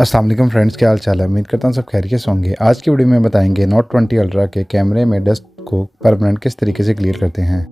अस्सलाम वालेकुम फ्रेंड्स, क्या हाल चाल है। उम्मीद करता हूँ सब खैरियत से होंगे। आज की वीडियो में बताएंगे नोट 20 अल्ट्रा के कैमरे में डस्ट को परमानेंट किस तरीके से क्लियर करते हैं।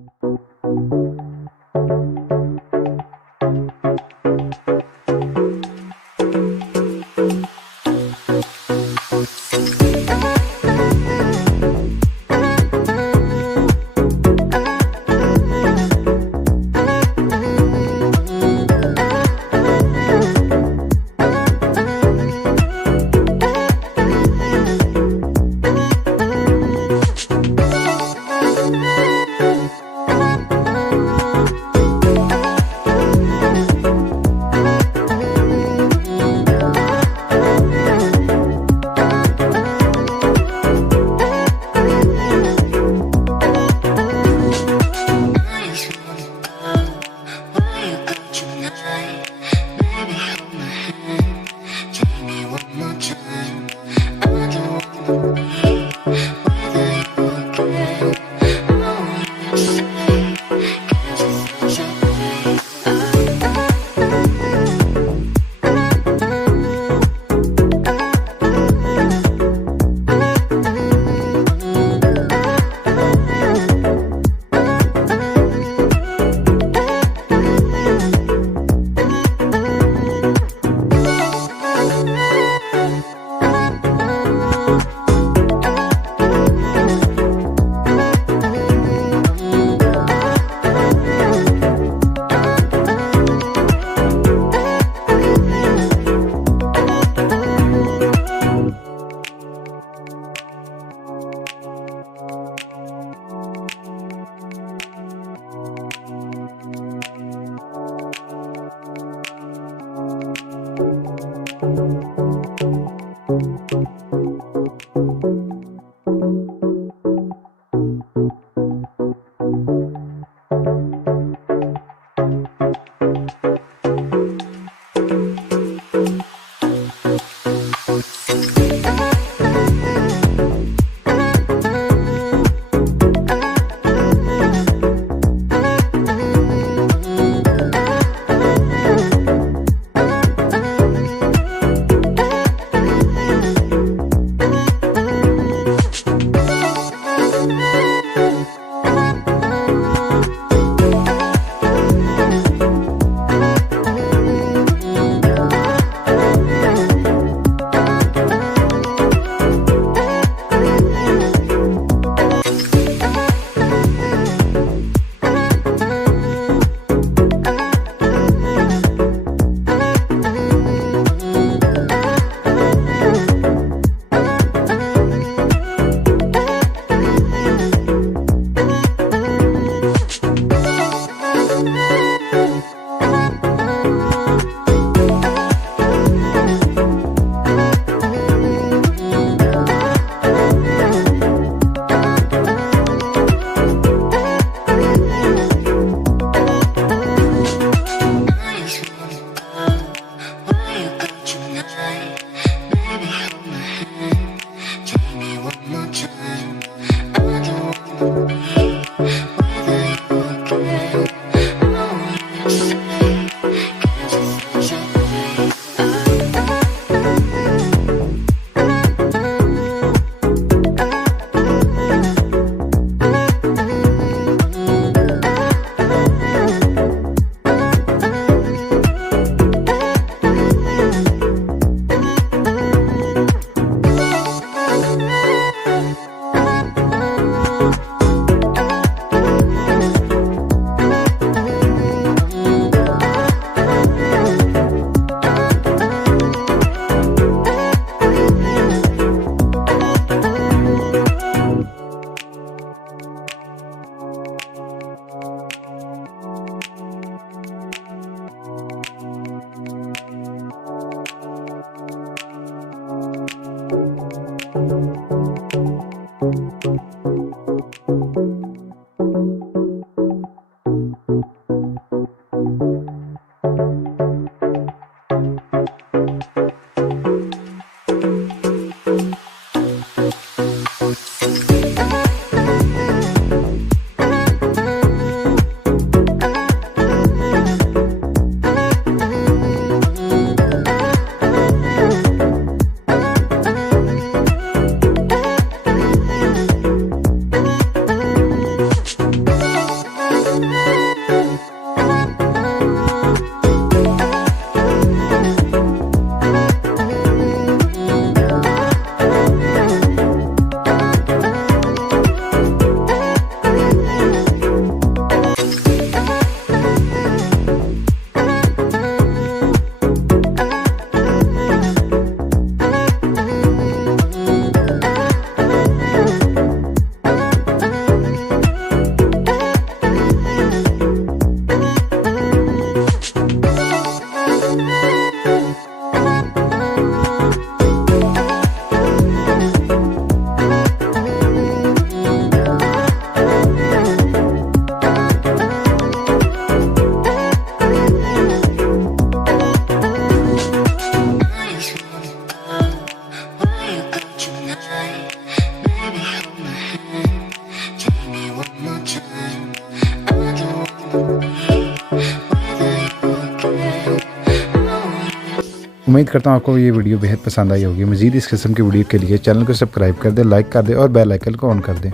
उम्मीद करता हूँ आपको ये वीडियो बेहद पसंद आई होगी। मज़ीद इस किस्म की वीडियो के लिए चैनल को सब्सक्राइब कर दें, लाइक कर दें और बेल आइकन को ऑन कर दें।